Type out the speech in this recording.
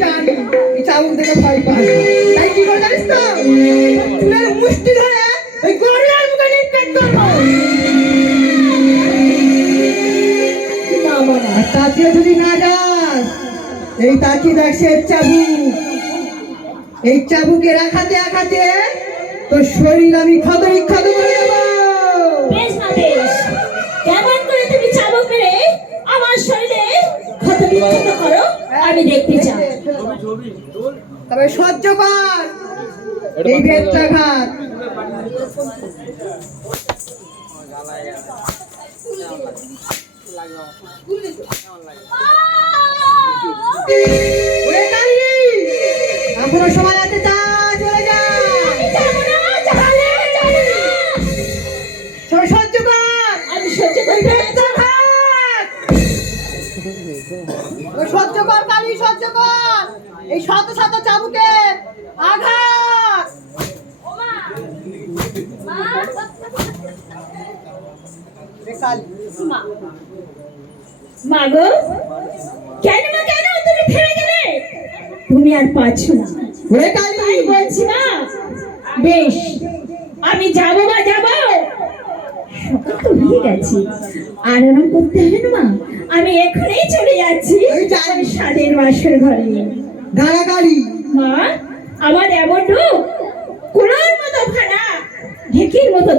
জানি এই চাবুক দেখে ভয় পায় তাই কি করে জানিস তো চুলের মুষ্টি ধরে ওই গরিলার মুখে নিক্ষেপ করবো। আর তাতেও যদি না যাস এই তাকি দেখ সে চাবুক, এই চাবুকে রাখাতে রাখাতে তোর শরীর আমি ক্ষত বিক্ষত করে দেবো। বেশ না বেশ, কেমন করে তুমি চাবুক মেরে আমার শরীরে ক্ষত বিক্ষত করো আমি দেখতে চাই। তবে সহ্য কর এই বেত্রাঘাত। এখনো সময় আছে, যা চলে যা। সহ্য কর, আমি সহ্য করতে সহ্য কর কালী, সহ্য কর এই শত শত চাবুকের আঘাত। মা গো, কেন মা কেন তুমি থেমে গেলে? তুমি আর পাচ্ছ না তাই বলছি মা। বেশ, আমি যাবো মা যাবো। সকাল তো হয়ে গেছে, আর আরাম করতে হবে না মা। আমি এখনই চলে যাচ্ছি স্বাদের বাসর ঘরে। দাঁড়া কালী। মা, আমার এমন রূপ কুলোর মতো ভাড়া ঢেকির মতো